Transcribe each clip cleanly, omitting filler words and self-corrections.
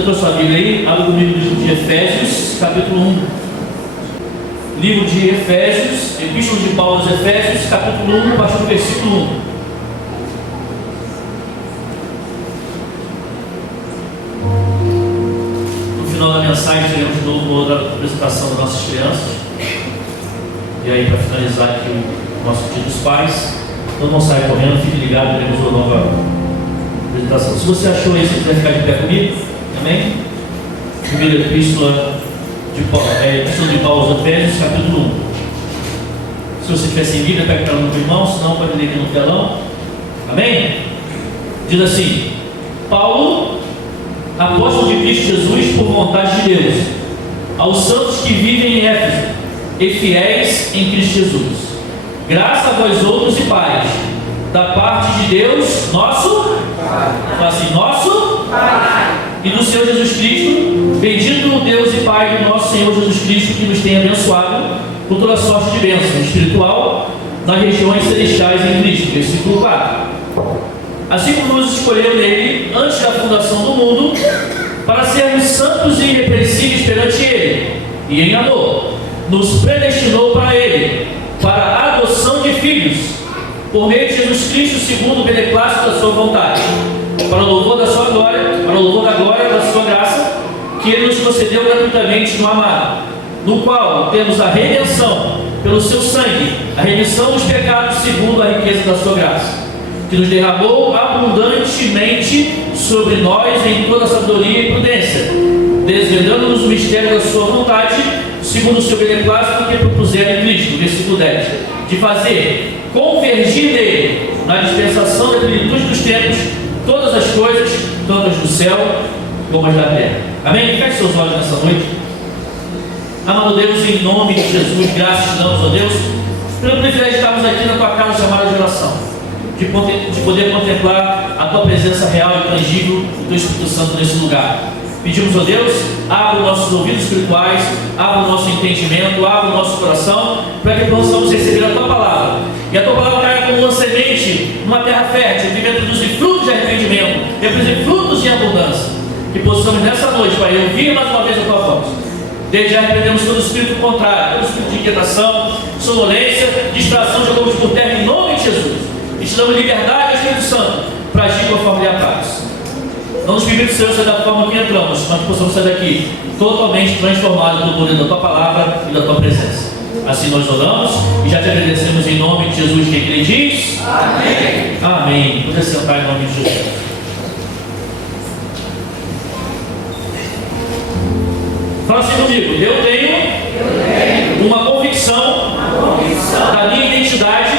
Você trouxe sua Bíblia aí? Abra comigo no livro de Efésios, capítulo 1. Livro de Efésios, Epístola de Paulo aos Efésios, capítulo 1, a partir do versículo 1. No final da mensagem, teremos de novo outra apresentação das nossas crianças. E aí, para finalizar aqui o nosso dia dos pais, então não saia correndo, fique ligado, teremos uma nova apresentação. Se você achou isso, você vai ficar de pé comigo, amém? Primeira epístola de Paulo aos Efésios, capítulo 1. Se você tiver sem Bíblia, pega para o irmão, senão pode ler aqui no telão, amém? Diz assim: Paulo, apóstolo de Cristo Jesus, por vontade de Deus, aos santos que vivem em Éfeso e fiéis em Cristo Jesus, graça a vós outros e paz, da parte de Deus, nosso Pai, assim, nosso Pai, e do Senhor Jesus Cristo. Bendito o Deus e Pai do nosso Senhor Jesus Cristo, que nos tem abençoado com toda sorte de bênção espiritual nas regiões celestiais em Cristo. Versículo 4. Assim como nos escolheu nele antes da fundação do mundo, para sermos santos e irrepreensíveis perante ele, e em amor nos predestinou para ele, para a adoção de filhos, por meio de Jesus Cristo, segundo o beneplácito da sua vontade, para o louvor da sua glória, para o louvor da glória da sua graça, que ele nos concedeu gratuitamente no amado, no qual temos a redenção pelo seu sangue, a remissão dos pecados segundo a riqueza da sua graça, que nos derramou abundantemente sobre nós em toda sabedoria e prudência, desvendando-nos o mistério da sua vontade, segundo o seu beneplácito que propuseram em Cristo. Versículo 10. De fazer convergir nele, na dispensação da plenitude dos tempos, todas as coisas, tanto as do céu como as da terra. Amém? Feche seus olhos nessa noite. Amado Deus, em nome de Jesus, graças te damos, ó Deus, pelo privilégio de estarmos aqui na tua casa chamada de oração, de poder contemplar a tua presença real e tangível do teu Espírito Santo nesse lugar. Pedimos, ó Deus, abra os nossos ouvidos espirituais, abra o nosso entendimento, abra o nosso coração, para que possamos receber a tua palavra. E a tua palavra caia como uma semente numa terra fértil, que venha produzir frutos de arrependimento, venha produzir frutos de abundância. Que possamos nessa noite, Pai, ouvir mais uma vez a tua voz. Desde já repreendemos todo espírito contrário, todo espírito de inquietação, sonolência, distração, jogamos por terra em nome de Jesus. E te damos liberdade ao Espírito Santo para agir conforme lhe apraz. Não nos permite, Senhor, sair da forma que entramos, mas que possamos sair daqui totalmente transformados pelo poder da tua palavra e da tua presença. Assim nós oramos e já te agradecemos em nome de Jesus. Quem ele diz? Amém. Amém. Pode sentar em nome de Jesus. Fala assim comigo: eu tenho uma convicção da minha identidade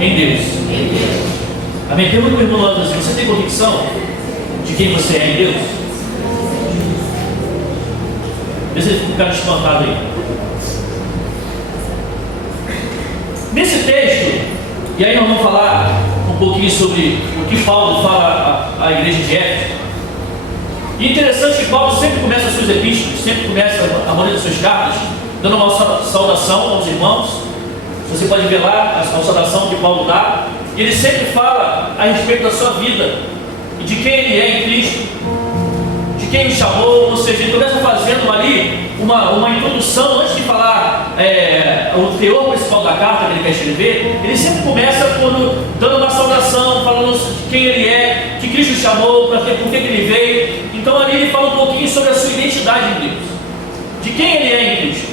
em Deus. Amém? Pergunta para o irmão assim: você tem convicção de quem você é em Deus? Vê se ele fica espantado aí. Nesse texto, e aí nós vamos falar um pouquinho sobre o que Paulo fala à igreja de Éfeso. E interessante que Paulo sempre começa as suas epístolas, sempre começa a maioria das suas cartas, dando uma saudação aos irmãos. Você pode ver lá a saudação que Paulo dá. E ele sempre fala a respeito da sua vida e de quem ele é em Cristo, de quem o chamou. Ou seja, ele começa fazendo ali uma introdução antes de falar o teor principal da carta que ele quer escrever. Ele sempre começa dando uma saudação, falando de quem ele é, que Cristo o chamou, por que ele veio. Então ali ele fala um pouquinho sobre a sua identidade em Deus, de quem ele é em Cristo,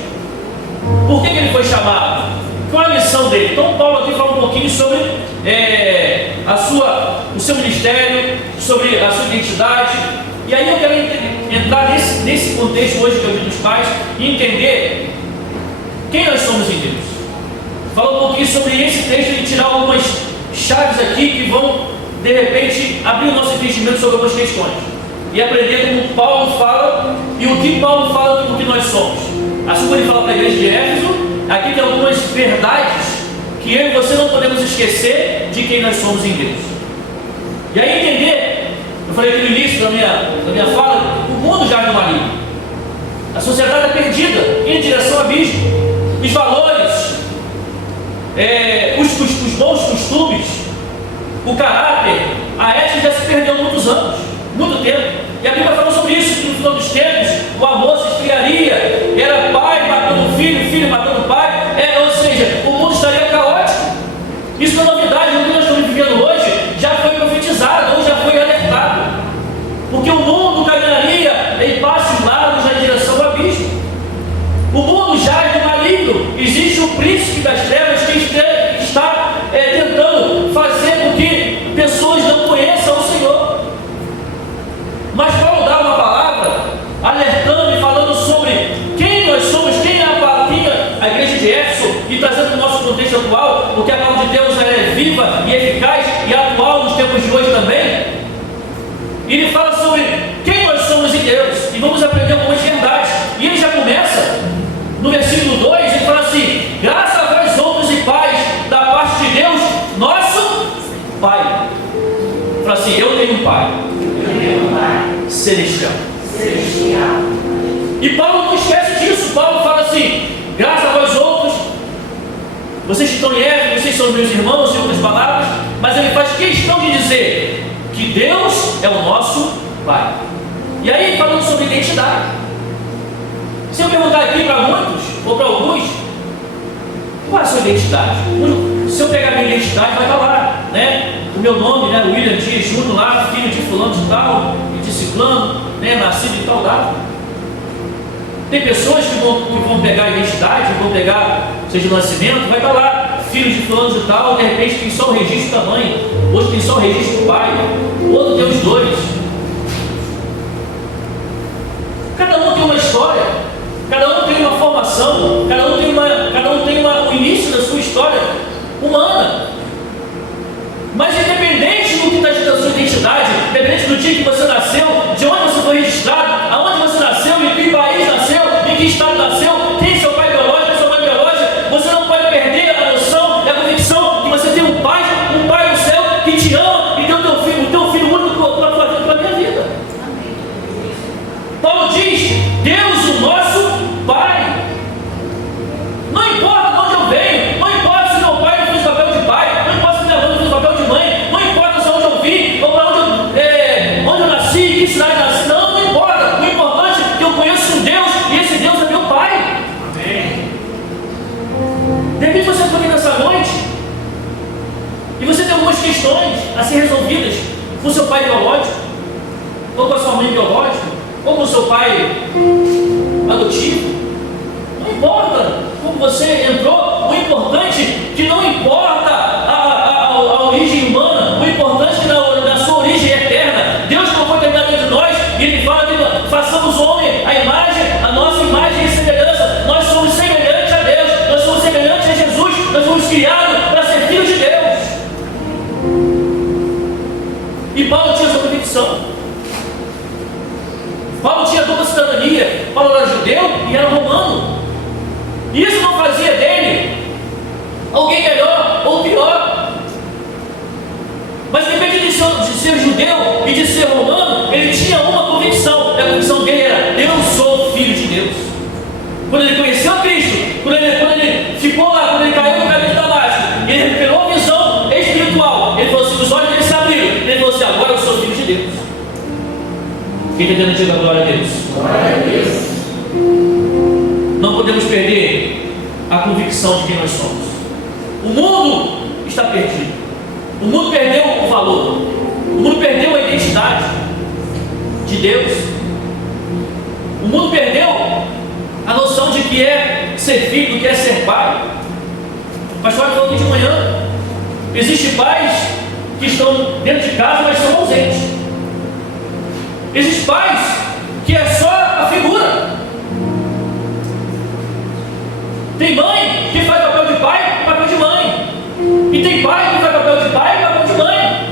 por que ele foi chamado, qual é a missão dele. Então Paulo aqui fala um pouquinho sobre o seu ministério, sobre a sua identidade. E aí eu quero entrar nesse contexto hoje que é o Dia dos Pais e entender quem nós somos em Deus. Falar um pouquinho sobre esse texto e tirar algumas chaves aqui que vão, de repente, abrir o nosso entendimento sobre algumas questões e aprender como Paulo fala e o que Paulo fala do que nós somos. Assim como ele fala para a igreja de Éfeso, aqui tem algumas verdades que eu e você não podemos esquecer de quem nós somos em Deus. E aí entender, eu falei aqui no início da minha fala, o mundo já é maligno. A sociedade é perdida em direção ao abismo. Os valores, os bons costumes, o caráter, a ética já se perdeu há muitos anos, muito tempo. E a Bíblia fala sobre isso, que no final dos tempos o amor se esfriaria, era pai matando filho, filho matando pai, ou seja, o mundo estaria caótico. Isso não é novidade, o que nós estamos vivendo hoje já foi profetizado, ou já foi alertado, porque o mundo caminharia em passos largos na direção do abismo. O mundo jaz no maligno, existe um príncipe das trevas que está tentando fazer com que pessoas não conheçam o Senhor. Mas Paulo dá uma palavra alertando e falando sobre quem nós somos, quem é a igreja de Éfeso, e trazendo o nosso contexto atual, porque a palavra de Deus é viva e eficaz e atual nos tempos de hoje também. E ele fala sobre quem nós somos em Deus, e vamos aprender algumas verdades. E ele já começa no versículo 2, ele fala assim: graças a vós outros e pais, da parte de Deus, nosso Pai. Ele fala assim: eu tenho um Pai celestial. E Paulo não esquece disso. Paulo fala assim: graças a vós outros, vocês que estão em Éfeso, vocês são meus irmãos, em outras palavras, mas ele faz questão de dizer que Deus é o nosso Pai. E aí, falando sobre identidade, se eu perguntar aqui para muitos, ou para alguns, qual é a sua identidade? Se eu pegar minha identidade, vai estar lá, né? O meu nome, né? William Dias Júnior, lá, filho de fulano de tal, e de ciclano, né? Nascido em tal data. Tem pessoas que vão pegar a identidade, vão pegar, seja o nascimento, vai estar lá, filho de fulano de tal, de repente tem só o registro da mãe, outro tem só o registro do pai, outro tem os dois. Cada um tem uma história, cada um tem uma formação, cada um tem o início da sua história humana. Mas independente do que está dito da sua identidade, independente do dia que você nasceu, de onde você foi registrado, aonde você nasceu, em que país nasceu, em que estado nasceu, quem é seu pai biológico, sua mãe biológica, você não pode perder a noção e a convicção que você tem um pai no céu que te ama e deu o teu filho único para a minha vida. Paulo diz: Deus, o nosso Pai. Não importa de onde eu venho, não importa se meu pai não fez papel de pai, não importa se minha mãe não fez papel de mãe, não importa se onde eu vim, ou para onde eu nasci, que cidade nasci, não importa. O importante é que eu conheço um Deus e esse Deus é meu Pai. Amém. De repente você está aqui nessa noite e você tem algumas questões a ser resolvidas com o seu pai biológico, ou com a sua mãe biológica, ou com o seu pai adotivo. Não importa como você entrou, o importante é que não importa a origem humana, o importante é que na sua origem eterna, Deus colocou dentro de nós, e Ele fala que façamos o homem a imagem, a nossa imagem e semelhança. Nós somos semelhantes a Deus, nós somos semelhantes a Jesus, nós fomos criados para ser filhos de Deus. E Paulo tinha essa convicção. Paulo tinha dupla cidadania. Paulo era judeu e era romano. E isso não fazia dele alguém melhor ou pior. Mas independente de ser judeu e de ser romano, ele tinha uma convicção. E a convicção dele era: eu sou filho de Deus. Quando ele conheceu a Cristo, quando ele ficou lá, quando ele caiu no caminho de Damasco, ele recuperou a visão espiritual. Ele falou assim: os olhos dele se abriram. Ele falou assim: agora eu sou filho de Deus. Quem está entendendo, diga glória a Deus. Glória a Deus. Não podemos perder a convicção de quem nós somos. O mundo está perdido. O mundo perdeu o valor. O mundo perdeu a identidade de Deus. O mundo perdeu a noção de que é ser filho, do que é ser pai. O pastor falou aqui de manhã: existem pais que estão dentro de casa, mas estão ausentes. Existem pais que é só a figura. Tem mãe que faz papel de pai e papel de mãe. E tem pai que faz papel de pai e papel de mãe.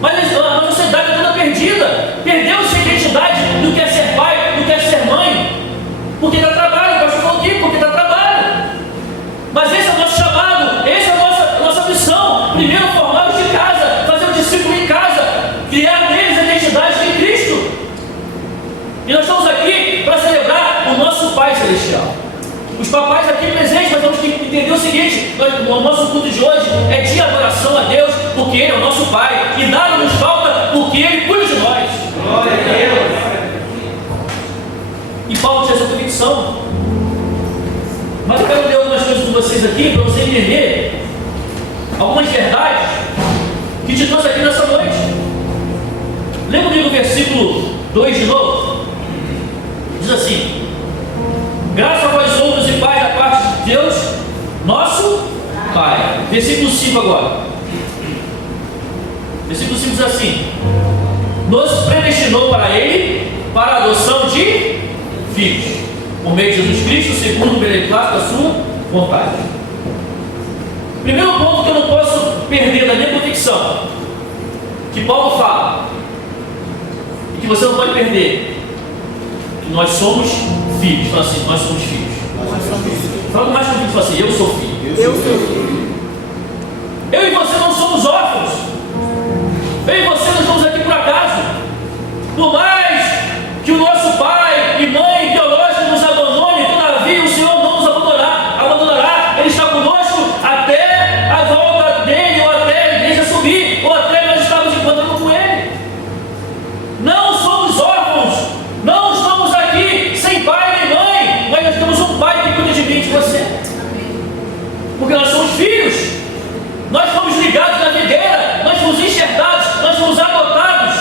Mas a sociedade está toda perdida. Perdeu-se a identidade do que é ser pai, do que é ser mãe. Porque dá trabalho, o pastor falou aqui, porque dá trabalho. Mas esse é o nosso chamado, essa é a nossa missão. Primeiro, formá-los de casa, fazer o discípulo em casa, criar neles a identidade de Cristo. E nós estamos aqui para celebrar o nosso Pai Celestial. Os papais aqui presentes, mas temos que entender o seguinte: o nosso culto de hoje é de adoração a Deus, porque Ele é o nosso Pai, e nada nos falta, porque Ele cuida de nós. Glória a Deus. Paulo tinha essa convicção. Mas eu quero ler algumas coisas com vocês aqui para você entender algumas verdades que te trouxe aqui nessa noite. Lembra comigo o versículo 2 de novo? Diz assim: graças a vós outros e paz da parte de Deus, nosso Pai. Versículo 5 agora. Versículo 5 diz assim: nos predestinou para Ele, para a adoção de filhos, por meio de Jesus Cristo, segundo o beneplácito da sua vontade. Primeiro ponto que eu não posso perder da minha convicção, que Paulo fala, e que você não pode perder, que nós somos filhos. Fala assim: nós somos filhos. Fala mais comigo, fala assim: eu sou filho. Eu sou filho. Eu e você não somos órfãos. Eu e você não estamos aqui por acaso. Por mais que o nosso pai e mãe biológica nos abandone, todavia o Senhor não nos abandonará. Ele está conosco até a volta dele, ou até a igreja subir, ou até nós estamos encontrando com Ele. Não somos órfãos. Não estamos aqui sem pai nem mãe, mas nós temos um pai que cuida de mim e de você. Porque nós somos filhos. Nós fomos ligados na videira, nós fomos enxertados, nós fomos adotados.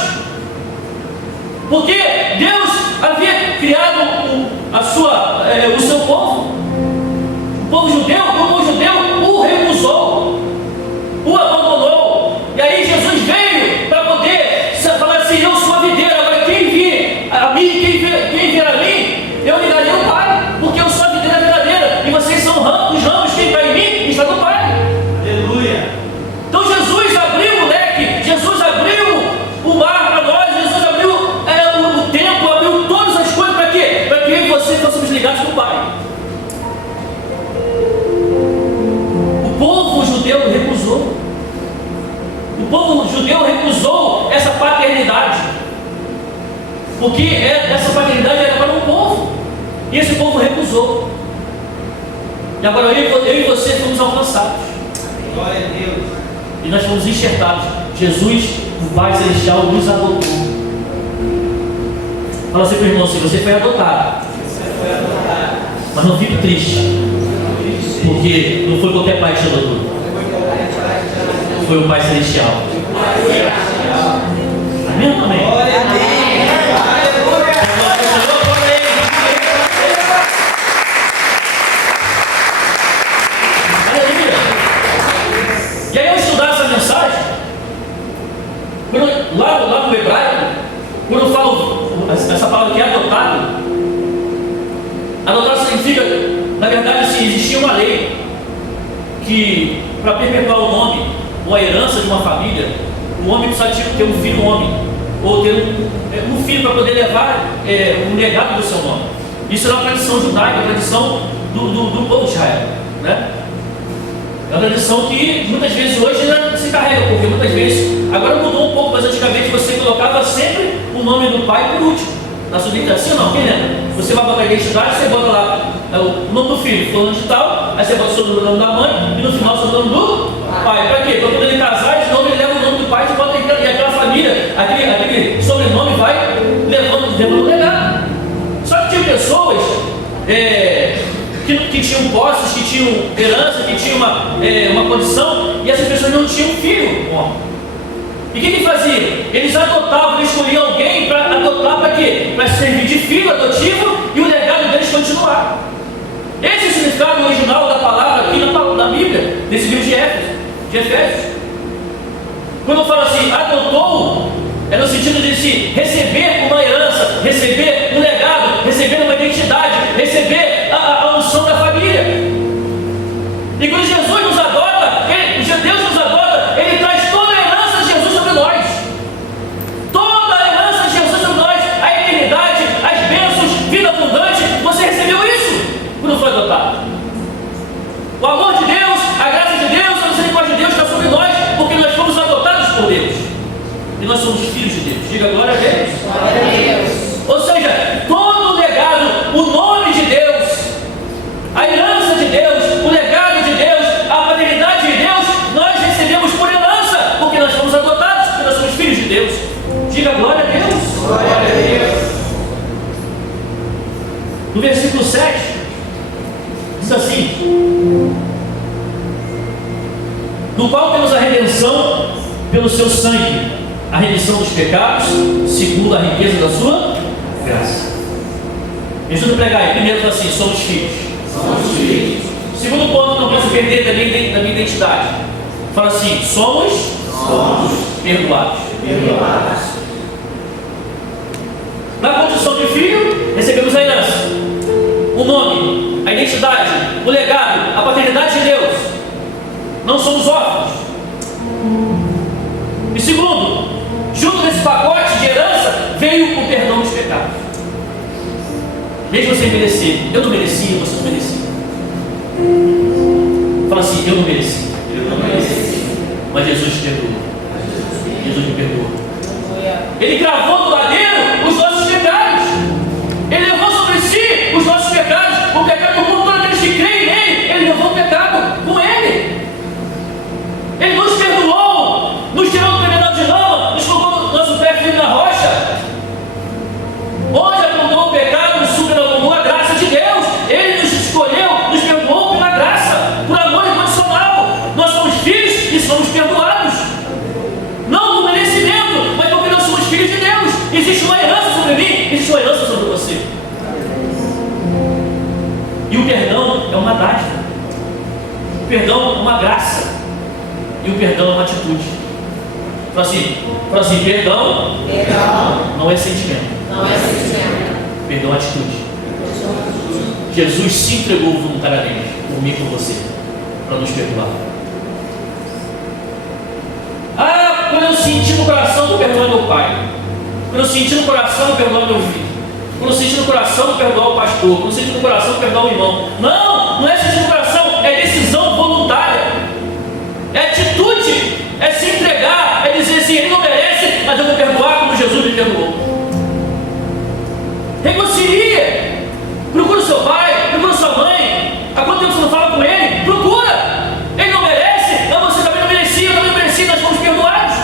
Porque Deus havia criado o seu povo. O povo judeu o recusou, o abandonou. E aí Jesus veio para poder falar assim: eu sou a videira, agora quem vir a mim, quem vier a mim, eu lhe darei o Pai, porque eu sou a videira verdadeira, e vocês são os ramos, quem está em mim está no Pai. Então Jesus abriu o leque, Jesus abriu o mar para nós, Jesus abriu o tempo, abriu todas as coisas para quê? Para que eu e você fôssemos ligados com o Pai. O povo judeu recusou. O povo judeu recusou essa paternidade, porque essa paternidade era para um povo, e esse povo recusou. E agora eu e você fomos alcançados. Glória a Deus. E nós fomos enxertados. Jesus, o Pai Celestial, nos adotou. Fala assim para o irmão: assim, você foi adotado. Mas não fique triste, porque não foi qualquer pai que te adotou. Foi o Pai Celestial. Amém? Amém. Glória a Deus. E aí eu estudar essa mensagem, lá no hebraico, quando eu falo essa palavra que é adotado significa, na verdade, assim, existia uma lei que, para perpetuar o nome ou a herança de uma família, o homem precisava ter um filho homem, ou ter um filho para poder levar um legado do seu nome. Isso era uma tradição judaica, a tradição do povo de Israel, né? É uma tradição que muitas vezes hoje ainda se carrega, porque muitas vezes, agora mudou um pouco, mas antigamente você colocava sempre o nome do pai por último. Na sua identidade, não, quem lembra? Você vai botar a identidade, você bota lá o nome do filho, fulano de tal, aí você bota o sobrenome da mãe, e no final o sobrenome do pai. Para quê? Para quando ele casar, esse nome ele leva o nome do pai, e bota aquela família, aquele sobrenome vai levando o legado. Só que tinha pessoas que tinham posses, que tinham herança, que tinham uma condição, e essas pessoas não tinham filho homem. E o que fazia? Eles adotavam, eles escolhiam alguém para adotar, para quê? Para servir de filho adotivo e o legado deles continuar. Esse é o significado original da palavra aqui na Bíblia, nesse livro de Efésios. Quando eu falo assim, adotou, é no sentido de se receber uma herança, receber um legado, receber uma identidade, receber a unção da família. E quando Jesus nos adota, Deus nos adota, Ele traz toda a herança de Jesus sobre nós. Toda a herança de Jesus sobre nós, a eternidade, as bênçãos, vida abundante. Você recebeu isso quando foi adotado. O amor de Deus, a graça de Deus, a misericórdia de Deus está sobre nós, porque nós fomos adotados por Deus. E nós somos filhos de Deus. Diga glória a Deus. Glória a Deus. Ou seja, todo o legado, o nome de Deus, a herança de Deus, o legado de Deus, a paternidade de Deus, nós recebemos por herança, porque nós fomos adotados, porque nós somos filhos de Deus. Diga glória a Deus. Glória a Deus. Versículo 7 diz assim: no qual temos a redenção pelo seu sangue, a remissão dos pecados, segundo a riqueza da sua graça. Me ajuda a pregar aí. Primeiro fala assim: somos filhos. Somos filhos. Segundo ponto, não posso perder da minha identidade. Fala assim: somos perdoados. Na condição de filho, recebemos a herança, o nome, a identidade, o legado, a paternidade de Deus. Não somos órfãos. E segundo, junto desse pacote de herança, veio o perdão dos pecados. Mesmo sem merecer. Eu não merecia, você não merecia. Fala assim: eu não mereci. Mas Jesus te perdoou. Jesus me perdoou. Ele gravou no madeiro os nossos pecados. Ele levou sobre si os nossos pecados. O pecado do mundo, todos aqueles que creem nele, ele levou o pecado com ele. Ele nos perdoou, nos tirou do tremedal de lama, nos colocou no nosso pé firme na rocha. Onde abundou o pecado, superabundou a graça de Deus. Ele nos escolheu, nos perdoou pela graça, por amor incondicional. Nós somos filhos e somos perdoados. Não por merecimento, mas porque nós somos filhos de Deus. Existe uma herança sobre mim, existe uma herança sobre você. E o perdão é uma dádiva. O perdão é uma graça. E o perdão é uma atitude. Fala assim: perdão não é sentimento. Perdão é atitude. Jesus se entregou voluntariamente por mim e por você, para nos perdoar. Quando eu senti no coração, vou perdoar meu pai. Quando eu senti no coração, vou perdoar meu filho. Quando eu senti no coração, vou perdoar o pastor. Quando eu senti no coração, vou perdoar o irmão. Não é sentir no coração, é decisão voluntária. É atitude, é se entregar, é dizer assim: ele não merece, mas eu vou perdoar como Jesus me perdoou. Reconcilie, procura seu pai, procura sua mãe. Há quanto tempo você não fala com ele? Procura. Ele não merece, mas você também não merecia, eu também mereci, nós fomos perdoados.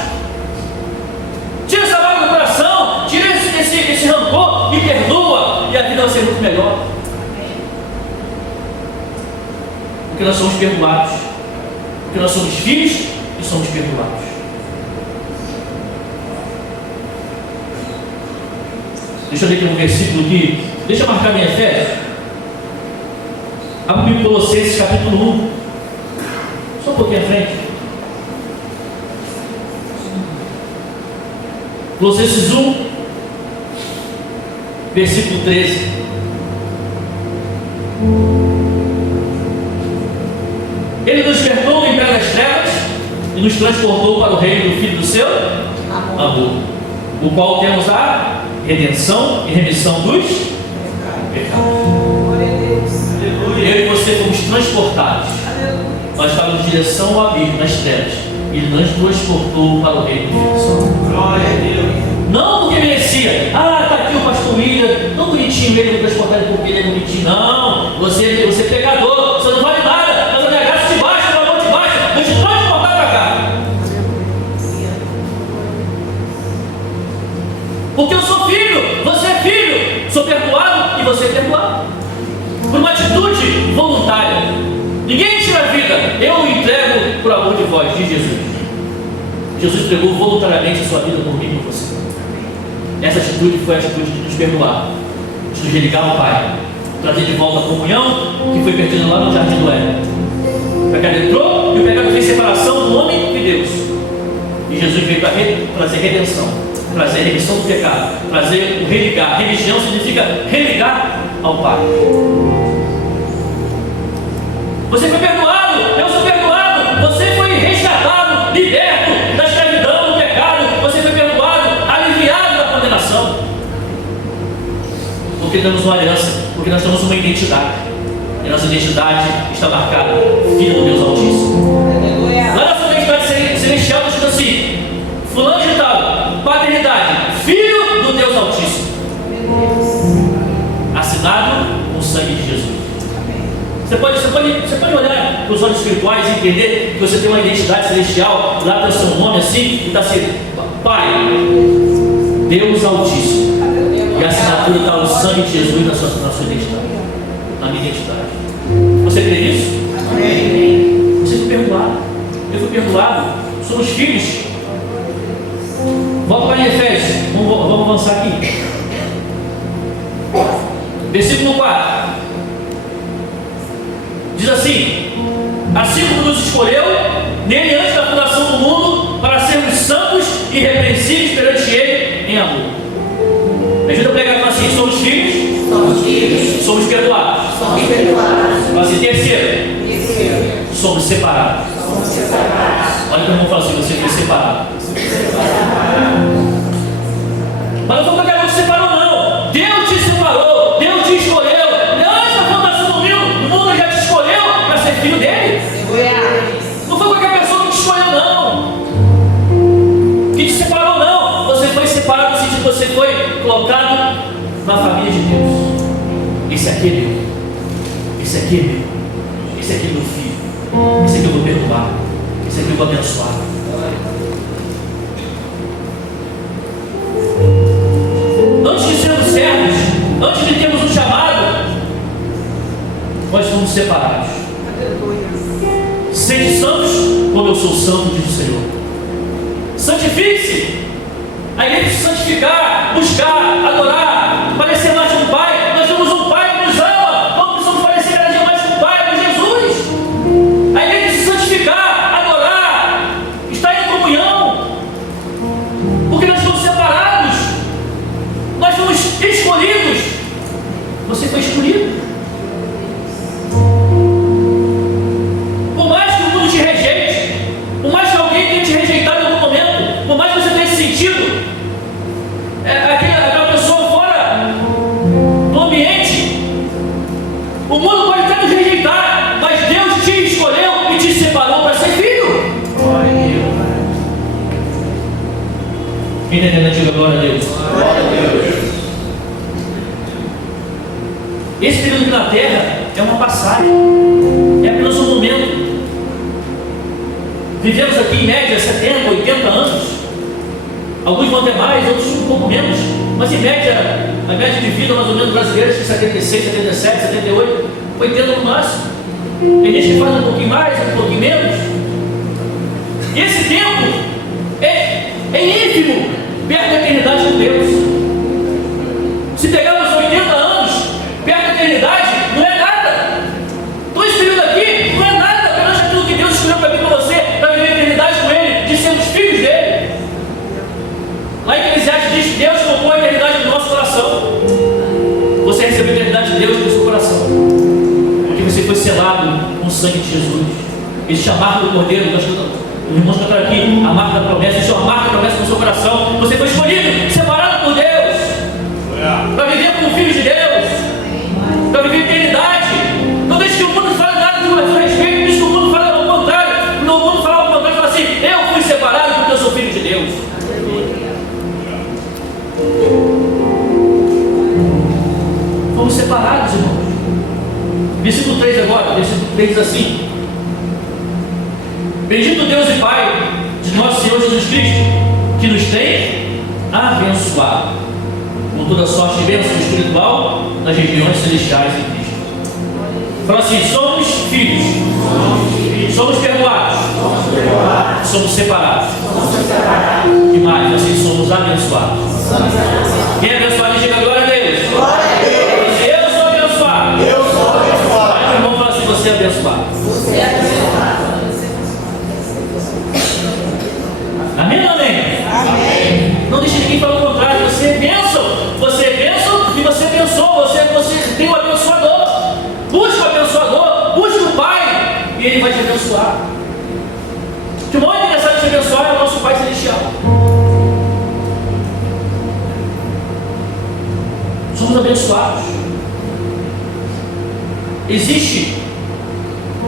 Tira essa mágoa do coração, tira esse rancor e perdoa, e a vida vai ser muito melhor. Porque nós somos perdoados. Porque nós somos filhos e somos perdoados. Deixa eu ler aqui um versículo aqui. Deixa eu marcar minha fé. Abra comigo Colossenses capítulo 1. Só um pouquinho à frente. Colossenses 1, versículo 13. Ele nos perdoou em das trevas e nos transportou para o reino do Filho do seu amor, o qual temos a redenção e remissão dos pecados. Eu e você fomos transportados. Nós estávamos em direção ao abismo, nas trevas. E Ele nos transportou para o reino do Filho do seu amor. Glória a Deus. Não porque merecia. Está aqui o pastor William, tão bonitinho ele, vou transportar ele porque ele é bonitinho. Não, você é pecador, você não vale nada, mas a minha graça te baixa, o meu amor te baixa, vou te transportar para cá. Porque eu sou filho, você é filho, sou perdoado e você é perdoado. Por uma atitude voluntária. Ninguém tira a vida, eu entrego por amor de vós, diz Jesus. Jesus entregou voluntariamente a sua vida por mim e por você. Essa atitude foi a atitude de nos perdoar, de nos religar ao Pai, trazer de volta a comunhão que foi perdida lá no Jardim do Éden. O pecado entrou e o pecado fez separação do homem e Deus. E Jesus veio para trazer redenção, trazer remissão do pecado, trazer o religar. Religião significa religar ao Pai. Você foi perdoado, eu sou perdoado, você foi resgatado, liberto da escravidão, do pecado, você foi perdoado, aliviado da condenação. Porque temos uma aliança, porque nós temos uma identidade. E nossa identidade está marcada, Filho do Deus Altíssimo. Lá na sua identidade celestial está escrito assim: fulano de tal, paternidade, Filho do Deus Altíssimo. Assinado com o sangue de Jesus. Você pode olhar para os olhos espirituais e entender que você tem uma identidade celestial. Lá está o seu nome assim, e está assim: Pai, Deus Altíssimo. E a assinatura está o sangue de Jesus na sua identidade. a minha identidade. Você crê nisso? Amém. Você foi perdoado. Eu fui perdoado. Somos filhos. Volta para em Efésios. Vamos avançar aqui. Versículo 4. Diz assim: assim como nos escolheu nele antes da fundação do mundo, para sermos santos e irrepreensíveis perante ele em amor. Me ajuda a pregar assim: somos filhos, Somos filhos. somos perdoados. Somos perdoados. Fala assim: terceiro, Terceiro. somos separados. Somos separados. Olha como eu vou falar assim: você foi separado. Mas não foi qualquer um que separou, não. Deus te separou, Deus te escolheu. Antes da fundação do mundo já te escolheu para ser filho dele. Não foi qualquer pessoa que te escolheu, não. Que te separou, não. Você foi separado no sentido que você foi colocado na família de Deus. Esse aqui é meu. Esse aqui é meu. Esse aqui é meu filho. Esse aqui eu vou perdoar. Esse aqui eu vou abençoar. Antes de sermos servos, antes de termos um chamado, nós fomos separados. Sede santos, como eu sou santo, diz o Senhor. Santifique-se. A igreja precisa santificar, buscar, adorar, parecer mais com o Pai. Nós temos um Pai que nos ama. Não precisamos parecer cada dia mais com o Pai, com Jesus. A igreja precisa santificar, adorar, estar em comunhão, porque nós fomos separados, nós fomos escolhidos. Você foi escolhido. Por mais que o mundo te rejeite, por mais que alguém tenha te rejeitado em algum momento, por mais que você tenha sentido aquela pessoa fora do ambiente, o mundo pode até nos rejeitar, mas Deus te escolheu e te separou para ser filho. Quem está entendendo, diga glória a Deus. Esse período aqui na terra é uma passagem, é apenas um momento. Vivemos aqui em média 70, 80 anos. Alguns vão ter mais, outros um pouco menos. Mas em média, a média de vida mais ou menos brasileira é 76, 77, 78, 80 no máximo. Tem gente que faz um pouquinho mais, um pouquinho menos. E esse tempo é ínfimo perto da eternidade com Deus. Se pegarmos 80 anos perto da eternidade, não é nada. Então esse período aqui não é nada perante aquilo que Deus escolheu para mim e para você, para viver a eternidade com Ele, de sermos filhos dele. Lá em Eclesiastes diz que Deus colocou a eternidade no nosso coração. Você recebeu a eternidade de Deus no seu coração, porque você foi selado com o sangue de Jesus. Existe a marca do Cordeiro. Os irmãos cantaram aqui a marca da promessa. Existe uma marca da promessa no seu coração. Você foi escolhido, separado por Deus, para viver como filhos de Deus, para viver a eternidade. Não deixe que o mundo fale nada de seu respeito. Deixe que o mundo fale ao contrário. No mundo fala ao contrário, fala assim: eu fui separado porque eu sou filho de Deus. Fomos separados, irmãos. Versículo 3 agora. Versículo 3 diz assim: bendito Deus e Pai de nosso Senhor Jesus Cristo, que nos tem abençoado com toda sorte de bênção espiritual nas regiões celestiais em Cristo. Fala assim: somos filhos, somos perdoados, somos separados. E mais, assim, somos abençoados. Quem é abençoado, diga glória a Deus. Eu sou abençoado. Aí o irmão fala assim: você é abençoado. Amém ou amém? Não deixe ninguém falar o contrário. Você é bênção. Você é bênção e você abençoa. Você tem o abençoador. Busca o abençoador. Busca o Pai e Ele vai te abençoar. O maior interessado em te abençoar é o nosso Pai Celestial. Somos abençoados. Existe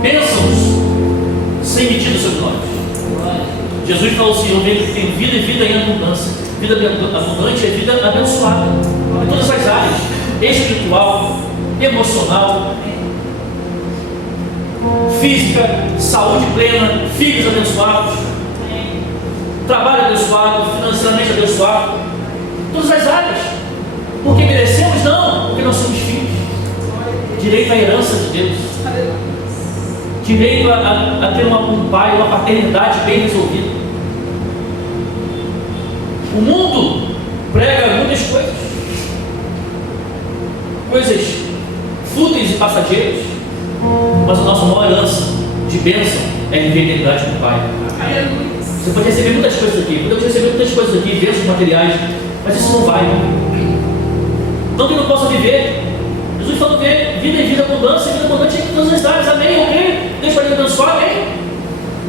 bênçãos sem medida sobre nós. Jesus falou assim: eu venho que tem vida e vida em abundância. Vida abundante é vida abençoada em todas as áreas: espiritual, emocional, física, saúde plena, filhos abençoados, trabalho abençoado, financeiramente abençoado, todas as áreas. Porque merecemos? Não, porque nós somos filhos. direito à herança de Deus, direito a ter um pai, uma paternidade bem resolvida. O mundo prega muitas coisas fúteis e passageiras, mas a nossa maior herança de bênção é viver a eternidade com o Pai. Você pode receber muitas coisas aqui, podemos receber muitas coisas aqui, bênçãos materiais, mas isso não vai. Não que não possa viver. Jesus falou ver vida e vida abundância, vida abundante em todas as áreas. Amém? Ok? Deus vai lhe abençoar, amém?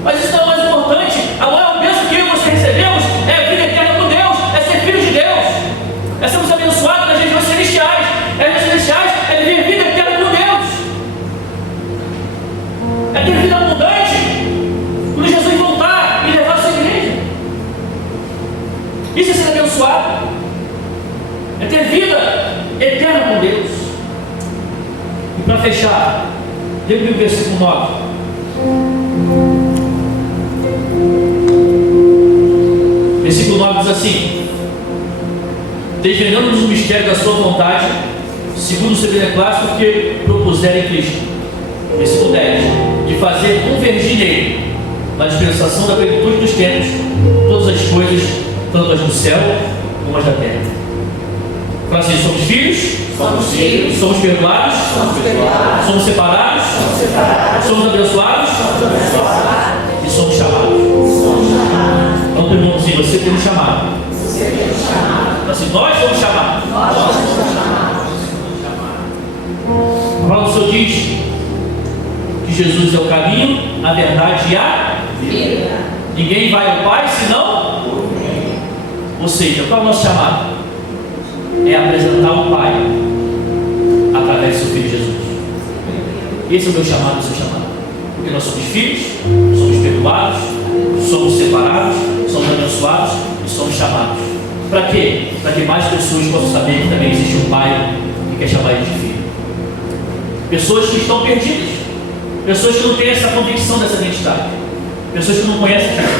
Mas isso não é o mais importante. A maior bênção que eu e você recebemos é a vida eterna com Deus, é ser filho de Deus, é sermos abençoados nas regiões celestiais. As regiões celestiais é viver vida eterna com Deus, é ter vida abundante quando Jesus voltar e levar a sua igreja. Isso é ser abençoado, é ter vida eterna com Deus. E para fechar, leia o versículo 9. Versículo 9 diz assim: desvendando-nos o mistério da sua vontade, segundo o seu beneplácito que propuseram em Cristo. Versículo 10: de fazer convergir nele, na dispensação da plenitude dos tempos, todas as coisas, tanto as do céu como as da terra. Fala assim: somos filhos, somos perdoados, somos separados, somos abençoados e somos chamados. Então pergunta assim: você tem um chamado? Assim, nós somos chamados. A palavra do Senhor diz que Jesus é o caminho, a verdade e a vida. Ninguém vai ao Pai senão por mim. Ou seja, qual é o nosso chamado? É apresentar o Pai através do seu Filho Jesus. Esse é o meu chamado, o seu chamado. Porque nós somos filhos, somos perdoados, somos separados, somos abençoados e somos chamados. Para quê? Para que mais pessoas possam saber que também existe um Pai que quer chamar ele de filho. Pessoas que estão perdidas, pessoas que não têm essa convicção dessa identidade, pessoas que não conhecem Jesus,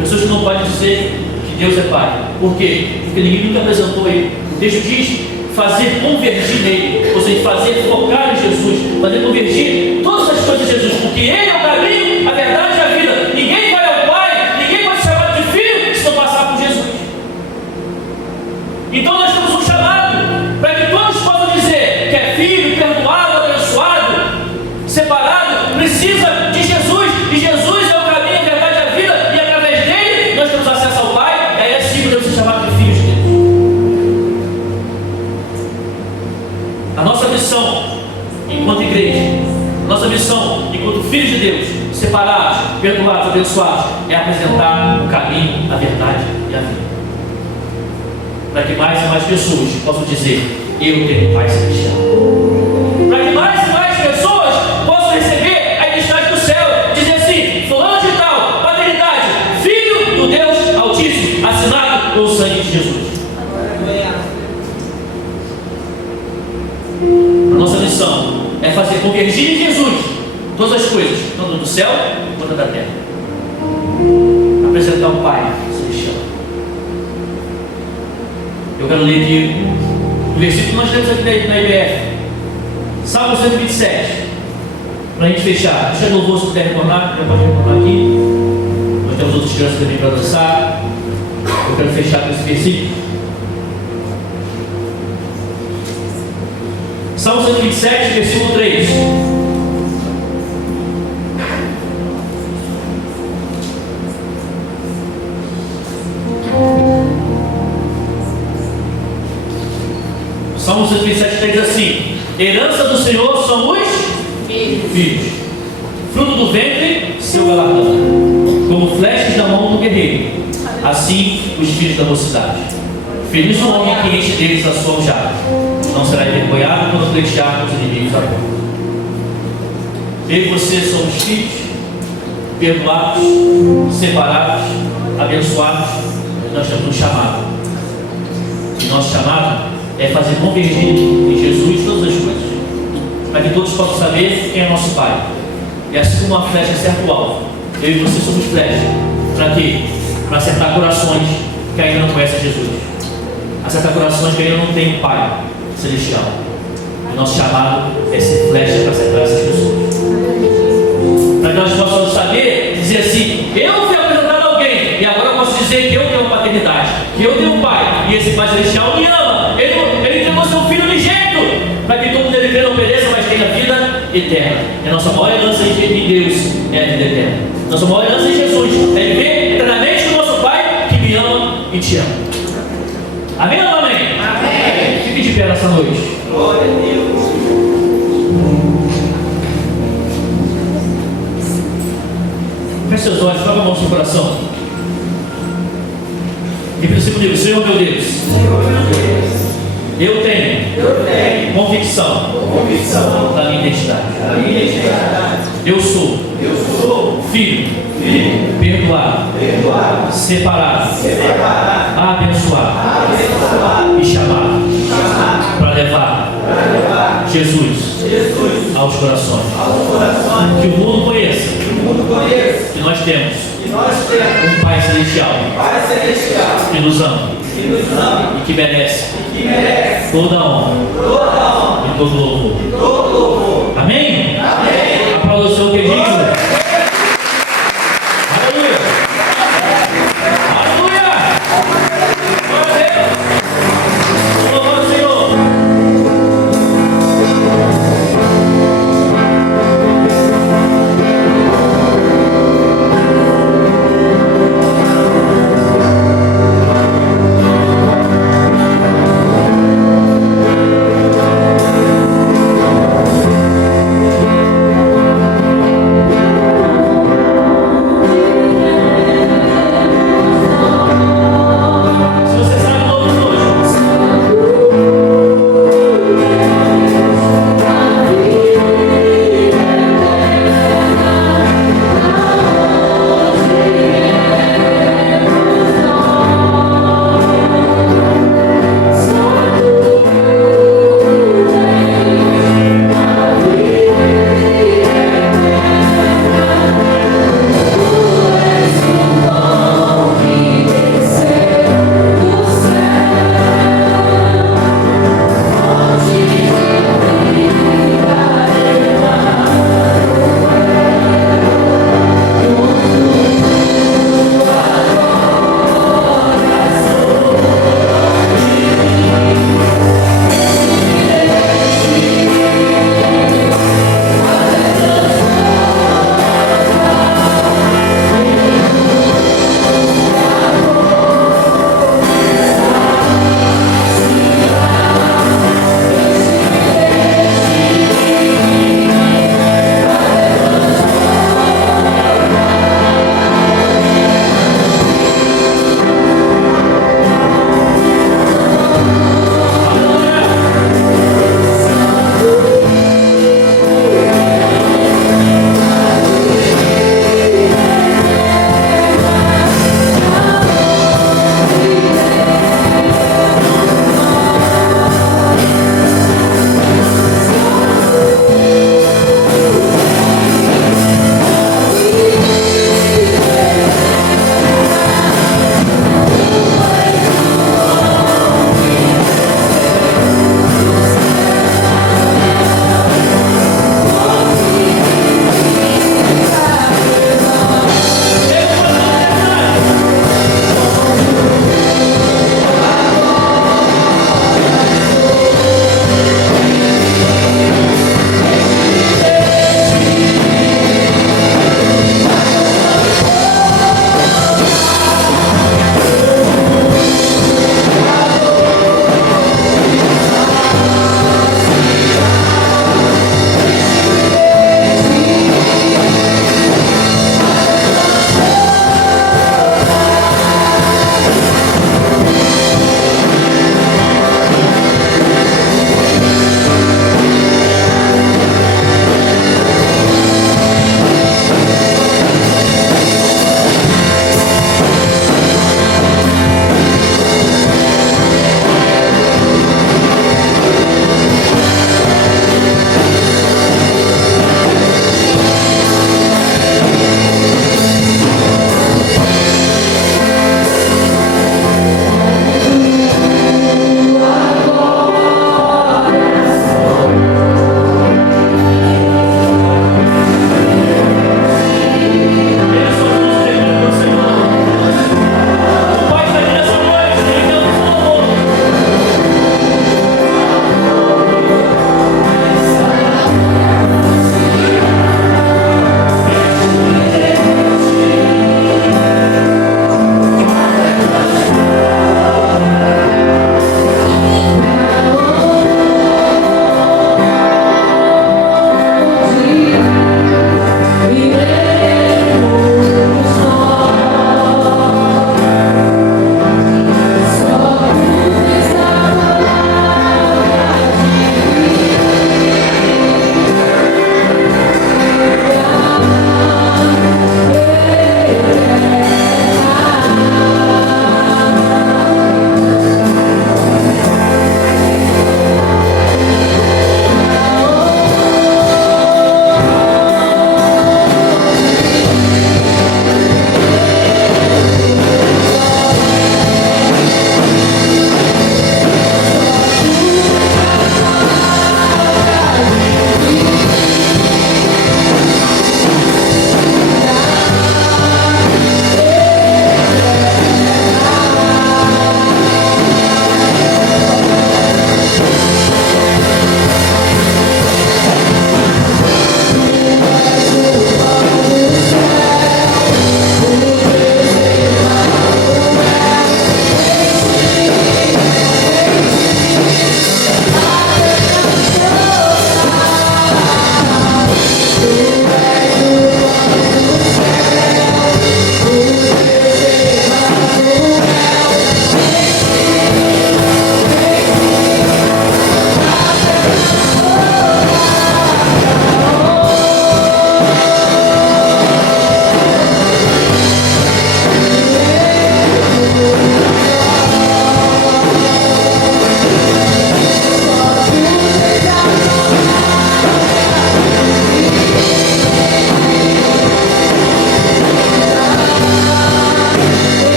pessoas que não podem dizer que Deus é Pai. Por quê? Porque ninguém nunca apresentou ele. O texto diz fazer convergir nele, ou seja, fazer focar em Jesus, fazer convergir todas as coisas de Jesus, porque ele é o caminho, a verdade e a vida. Ninguém vai ao Pai, ninguém pode ser chamado de filho se não passar por Jesus. Então nós temos um chamado para que todos possam dizer que é filho, perdoado, abençoado, separado, precisa de Jesus, e Jesus é o caminho, a verdade e a vida, e através dele nós temos acesso ao Pai. É assim que podemos ser chamados de filhos de Deus. A nossa missão enquanto igreja, nossa missão enquanto filhos de Deus, separados, perdoados, abençoados, é apresentar o caminho, a verdade e a vida, para que mais e mais pessoas possam dizer: eu tenho Pai Celestial. Para que mais e mais pessoas possam receber a identidade do céu, dizer assim: fulano de tal, paternidade, filho do Deus Altíssimo, assinado com o sangue de Jesus. A nossa missão é fazer convergir em Jesus todas as coisas, tanto do céu quanto da terra. Apresentar o Pai Celestial. Eu quero ler aqui o versículo que nós temos aqui na IBF, Salmo 127, para a gente fechar. Deixa o louvor, se puder retornar, já pode retornar aqui. Nós temos outras crianças também para dançar. Eu quero fechar com esse versículo. Salmo 127, versículo 3. Salmo 127, 3 diz assim: herança do Senhor são os filhos, fruto do ventre, seu galardão, como flechas da mão do guerreiro, assim os filhos da mocidade. Feliz o homem que enche deles a sua aljava, não será envergonhado quando pleitear com os inimigos da boca. Eu e você somos filhos, perdoados, separados, abençoados. Nós temos um chamado, e nosso chamado é fazer convergir em Jesus todas as coisas, para que todos possam saber quem é nosso Pai. E assim como uma flecha acerta o alvo, eu e você somos flechas. Para quê? Para acertar corações que ainda não conhecem Jesus, acertar corações que ainda não têm um Pai Celestial. Nosso chamado é ser flecha para acertar essas pessoas. Para que nós possamos saber, dizer assim: eu fui apresentado a alguém, e agora eu posso dizer que eu tenho uma paternidade, que eu tenho um pai, e esse Pai Celestial me ama. Ele entregou seu filho unigênito, para que todo mundo dele não pereça, mas tenha vida eterna. E a nossa maior herança em Deus é a vida eterna. Nossa maior herança em Jesus é viver eternamente com o nosso Pai que me ama e te ama. Amém ou não amém? Amém. Fique de pé nessa noite. Glória a Deus. Feche seus olhos, coloque a mão no seu coração. Repita comigo: Senhor meu Deus, Senhor meu Deus, eu tenho convicção da minha identidade. a minha identidade. Eu sou Eu sou filho, filho, perdoado, perdoado, separado, separado, abençoado abençoado, e chamado chamado para levar Jesus Jesus aos corações. aos corações. Que o mundo conheça Que o mundo conheça que nós temos que nós temos um Pai Celestial Pai Celestial que nos ama que nos ama e que merece e que merece toda a honra toda a honra, e todo o louvor. todo louvor. Amém? Amém. Aplauda o Senhor que é digno. Aleluia. Aleluia. Glória a Deus. Louvor ao Senhor.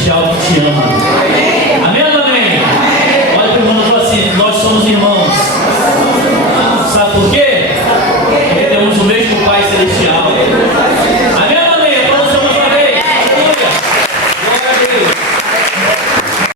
celestial que te ama.